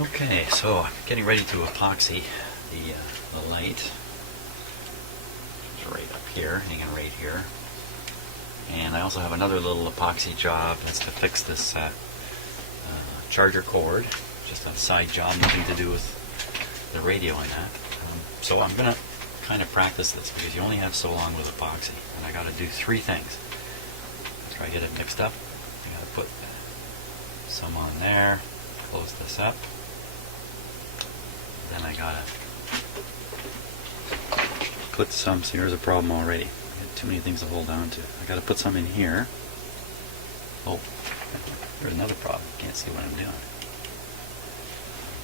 Okay, so I'm getting ready to epoxy the light. It's right up here, hanging right here. And I also have another little epoxy job. That's to fix this charger cord. Just a side job, nothing to do with the radio and that. So I'm going to kind of practice this because you only have so long with epoxy. And I got to do three things. After I get it mixed up, I got to put some on there, close this up. Then I got to put some, so here's a problem already. I got too many things to hold on to. I got to put some in here. Oh, there's another problem. Can't see what I'm doing.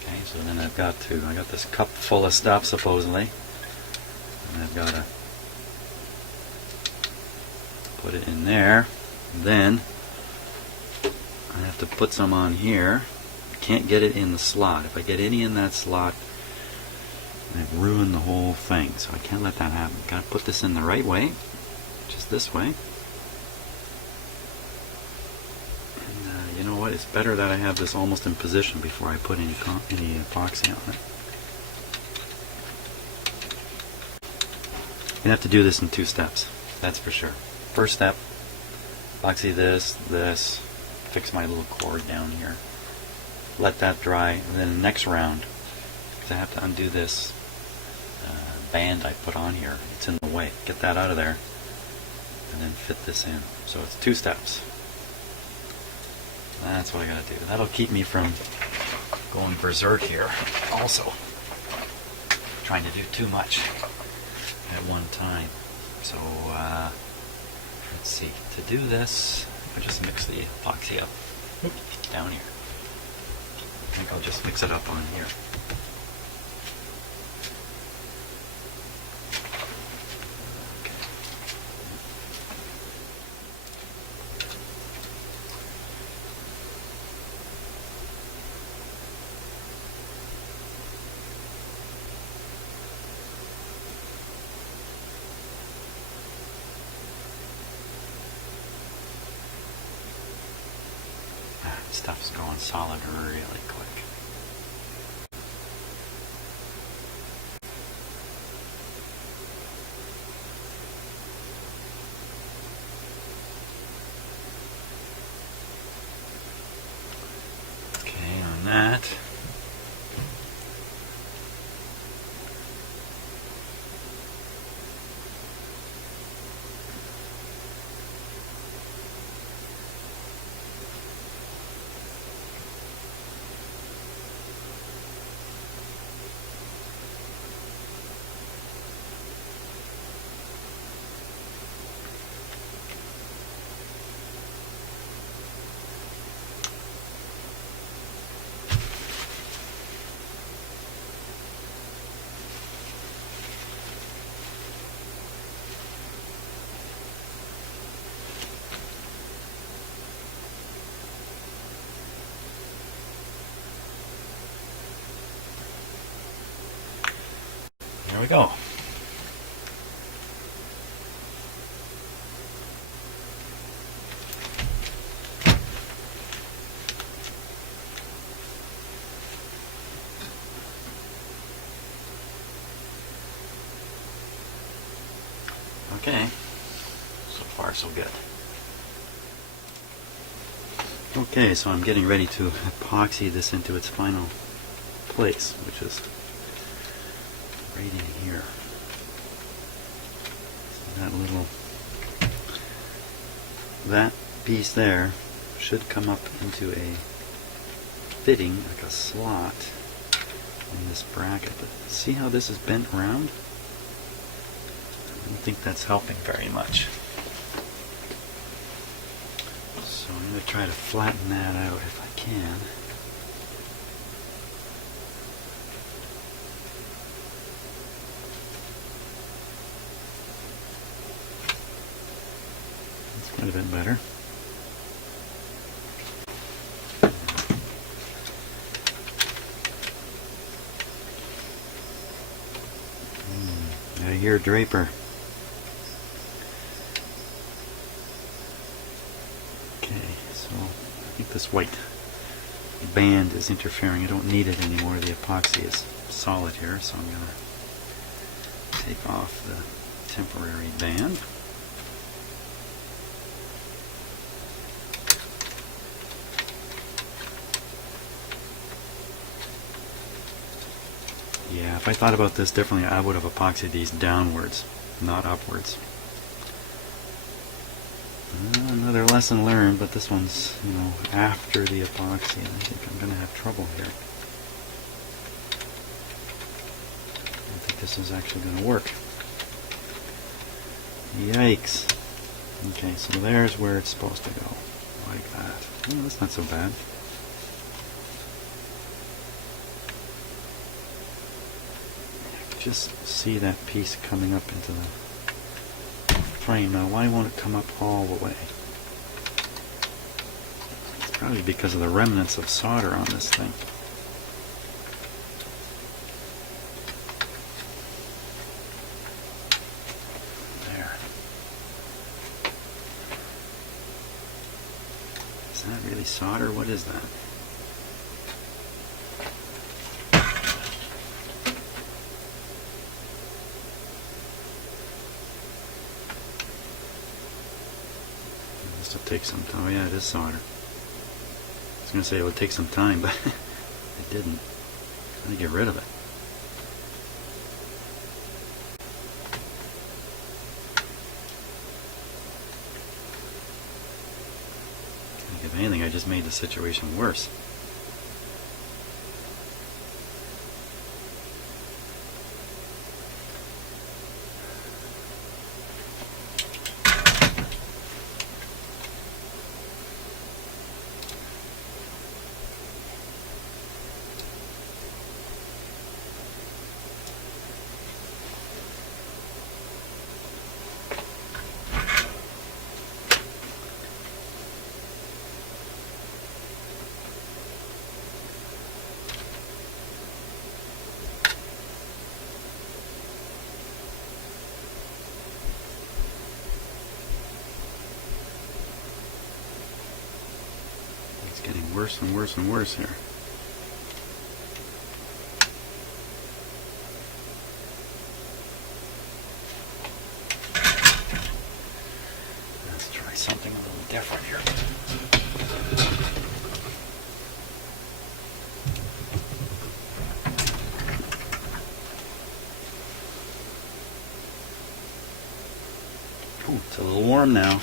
Okay, so then I got this cup full of stuff supposedly, and I've got to put it in there. Then I have to put some on here. I can't get it in the slot. If I get any in that slot, I've ruined the whole thing, so I can't let that happen. Got to put this in the right way, just this way. And you know what? It's better that I have this almost in position before I put any epoxy on it. You have to do this in 2 steps. That's for sure. First step, epoxy this, fix my little cord down here. Let that dry, and then the next round, because I have to undo this band I put on here. It's in the way. Get that out of there, and then fit this in. So it's 2 steps. That's what I gotta do. That'll keep me from going berserk here. Also, trying to do too much at one time. So let's see. To do this, I just mix the epoxy up down here. I think I'll just mix it up on here. Stuff's going solid really quick. Okay, on that. There we go. Okay, so far so good. Okay, so I'm getting ready to epoxy this into its final place, which is right in here. So that piece there should come up into a fitting, like a slot in this bracket. But see how this is bent around? I don't think that's helping very much. So I'm going to try to flatten that out if I can. Quite a bit better. I hear Draper. Okay, so I think this white band is interfering. I don't need it anymore. The epoxy is solid here, so I'm going to take off the temporary band. Yeah, if I thought about this differently, I would have epoxied these downwards, not upwards. Another lesson learned, but this one's, after the epoxy, and I think I'm going to have trouble here. I don't think this is actually going to work. Yikes. Okay, so there's where it's supposed to go, like that. Oh, that's not so bad. Just see that piece coming up into the frame. Now, why won't it come up all the way? It's probably because of the remnants of solder on this thing. There. Is that really solder? What is that? Take some time. Oh yeah, it is solder. I was going to say it would take some time, but it didn't. How to get rid of it? I think if anything, I just made the situation worse. Getting worse and worse and worse here. Let's try something a little different here. Ooh, it's a little warm now.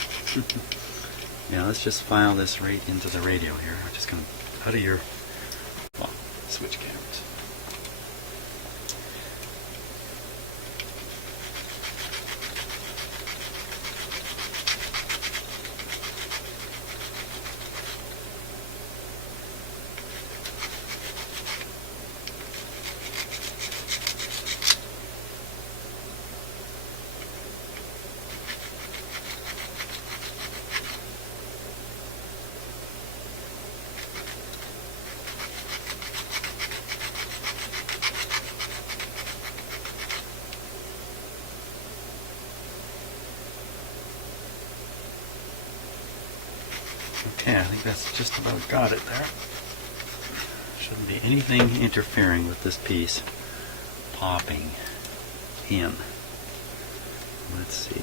Yeah, let's just file this right into the radio here. I'm just going to out of your switch cameras. Okay, I think that's just about got it there. Shouldn't be anything interfering with this piece popping in. Let's see.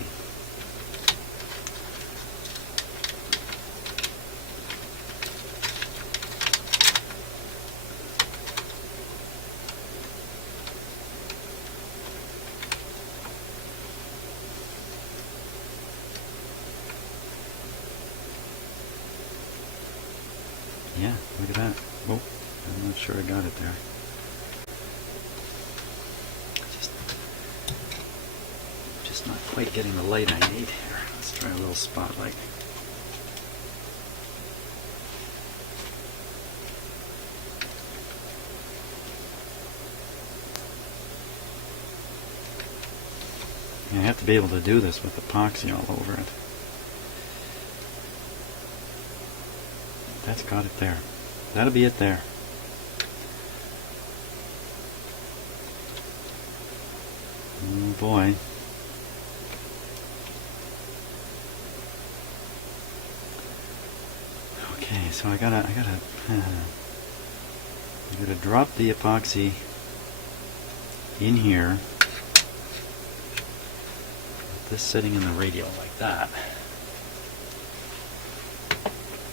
Yeah, look at that. Oh, I'm not sure I got it there. Just not quite getting the light I need here. Let's try a little spotlight. I have to be able to do this with epoxy all over it. That's got it there. That'll be it there. Oh boy. Okay, so I gotta I'm going to drop the epoxy in here. This sitting in the radio like that.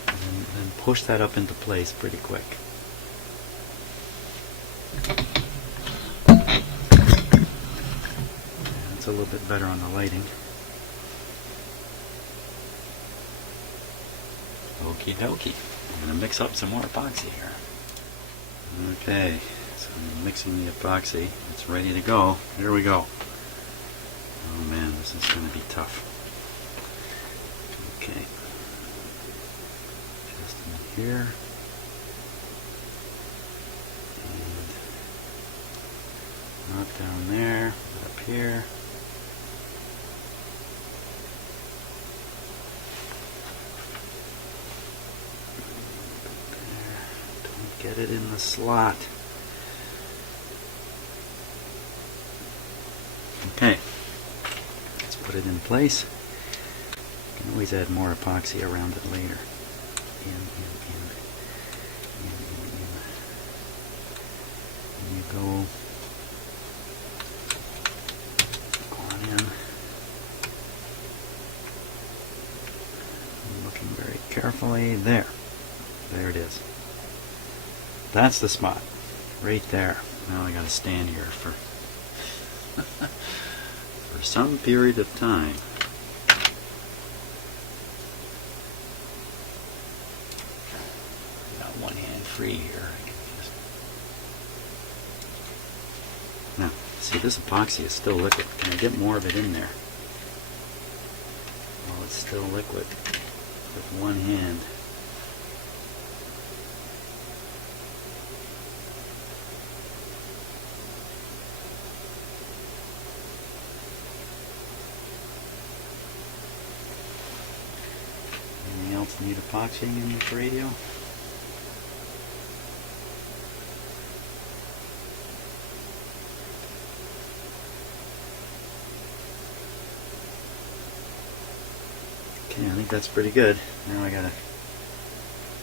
And then push that up into place pretty quick. That's a little bit better on the lighting. Okie dokie. I'm going to mix up some more epoxy here. Okay, so I'm mixing the epoxy. It's ready to go. Here we go. Oh man, this is going to be tough. Okay. Just in here. And not down there, but up here. Don't get it in the slot. Okay. Put it in place. You can always add more epoxy around it later. In. And you go on in. I'm looking very carefully. There. There it is. That's the spot. Right there. Now I gotta stand here for some period of time. Got one hand free here. I can just... Now, see, this epoxy is still liquid. Can I get more of it in there? Well, it's still liquid with one hand. Need epoxying in this radio. Okay, I think that's pretty good. Now I gotta,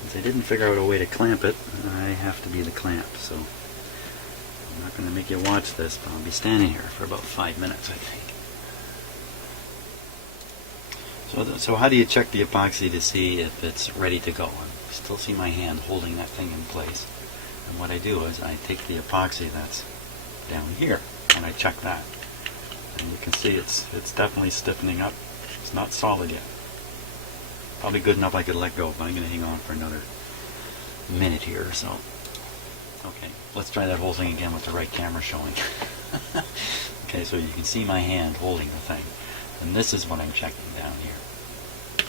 since I didn't figure out a way to clamp it, I have to be the clamp, so I'm not going to make you watch this, but I'll be standing here for about 5 minutes, I think. So how do you check the epoxy to see if it's ready to go? I still see my hand holding that thing in place. And what I do is I take the epoxy that's down here and I check that. And you can see it's definitely stiffening up. It's not solid yet. Probably good enough I could let go, but I'm going to hang on for another minute here or so. Okay, let's try that whole thing again with the right camera showing. Okay, so you can see my hand holding the thing. And this is what I'm checking down here.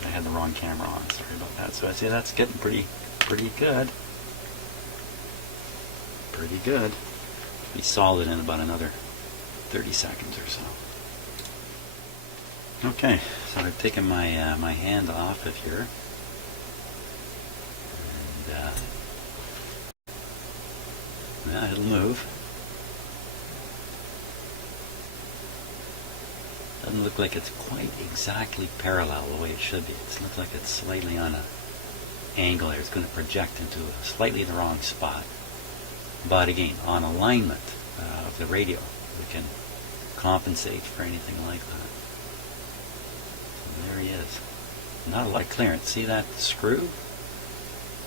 I had the wrong camera on, sorry about that. So I see that's getting pretty good. Pretty good. Be solid in about another 30 seconds or so. Okay, so I've taken my my hand off of here. And yeah, it'll move. Doesn't look like it's quite exactly parallel the way it should be. It looks like it's slightly on an angle there. It's going to project into slightly the wrong spot. But again, on alignment of the radio, we can compensate for anything like that. And there he is. Not a lot of clearance. See that screw?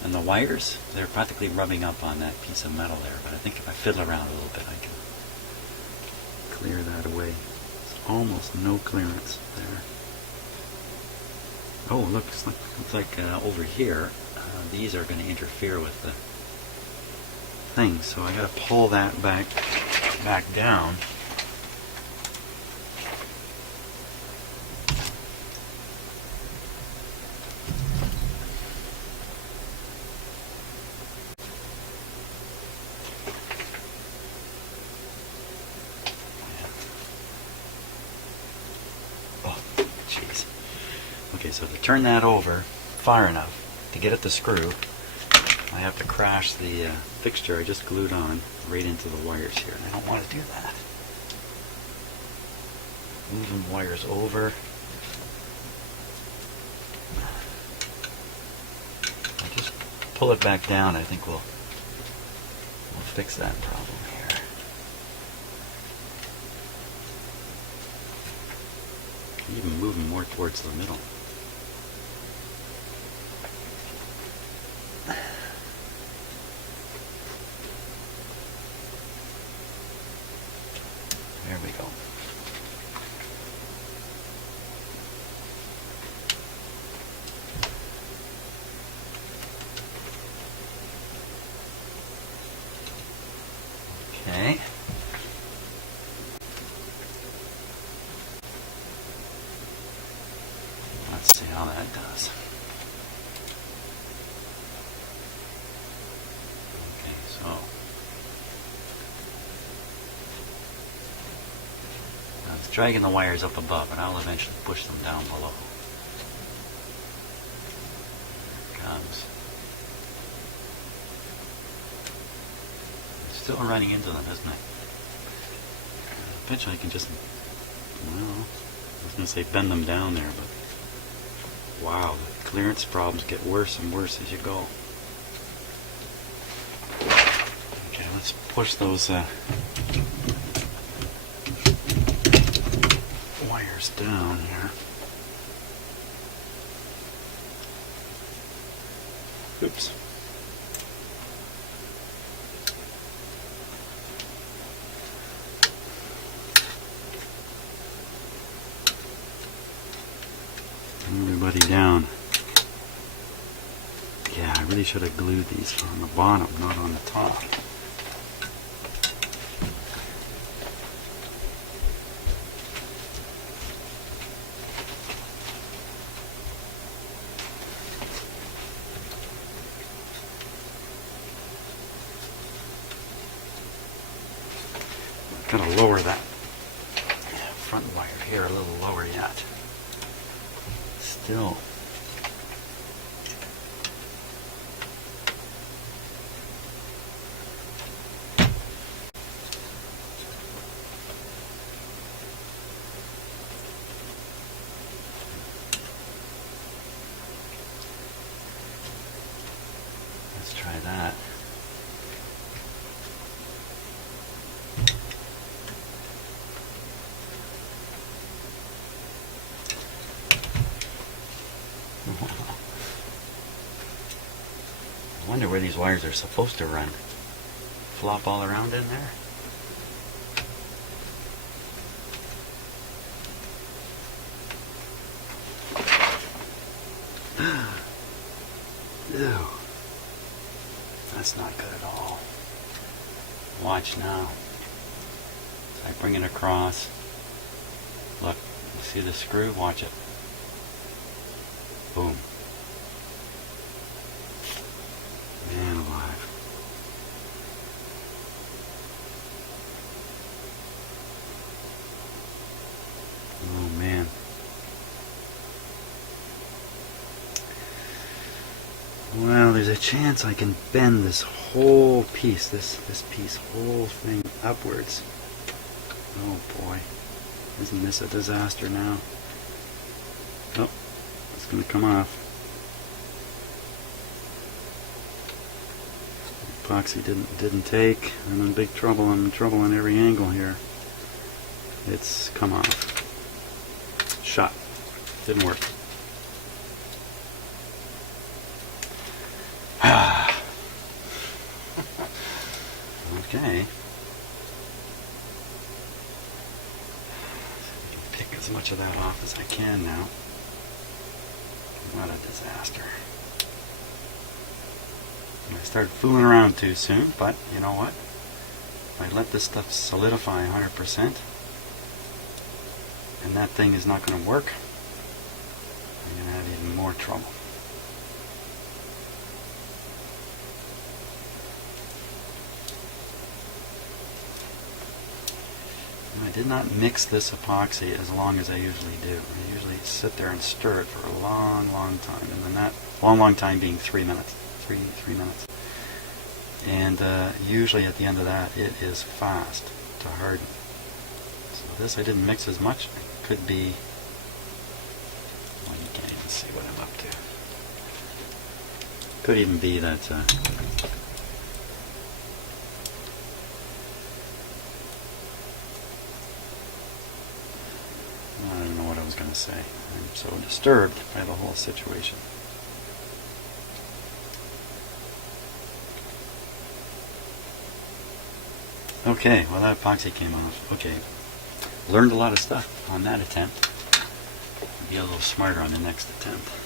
And the wires? They're practically rubbing up on that piece of metal there. But I think if I fiddle around a little bit, I can clear that away. Almost no clearance there. Oh, looks like over here, these are going to interfere with the thing. So I got to pull that back down. Okay, so to turn that over far enough to get at the screw, I have to crash the fixture I just glued on right into the wires here. And I don't want to do that. Moving wires over. I just pull it back down. I think we'll We'll fix that problem here. Even moving more towards the middle. There we go. Okay. Let's see how that does. Okay, so I was dragging the wires up above, and I'll eventually push them down below. Here it comes. Still running into them, isn't it? Eventually I can just, well, I was going to say bend them down there, but wow, the clearance problems get worse and worse as you go. Okay, let's push those wires down here. Oops. Everybody down. Yeah, I really should have glued these on the bottom, not on the top. Gotta lower that front wire here a little lower yet. Still. Let's try that. I wonder where these wires are supposed to run. Flop all around in there? Ew. That's not good at all. Watch now. So I bring it across. Look, you see the screw? Watch it. Boom. Man alive. Oh man. Well, there's a chance I can bend this whole piece, this piece, whole thing upwards. Oh boy. Isn't this a disaster now? Oh, it's going to come off. Epoxy didn't take. I'm in big trouble. I'm in trouble on every angle here. It's come off. Shot. Didn't work. Okay. Pick as much of that off as I can now. What a disaster. I started fooling around too soon, but you know what? If I let this stuff solidify 100%, and that thing is not going to work, I'm going to have even more trouble. I did not mix this epoxy as long as I usually do. I usually sit there and stir it for a long, long time, and then that long time being 3 minutes. 3 minutes. And usually at the end of that, it is fast to harden. So this I didn't mix as much. It could be, well, you can't even see what I'm up to. Could even be that going to say. I'm so disturbed by the whole situation. Okay, well that epoxy came off. Okay, learned a lot of stuff on that attempt. Be a little smarter on the next attempt.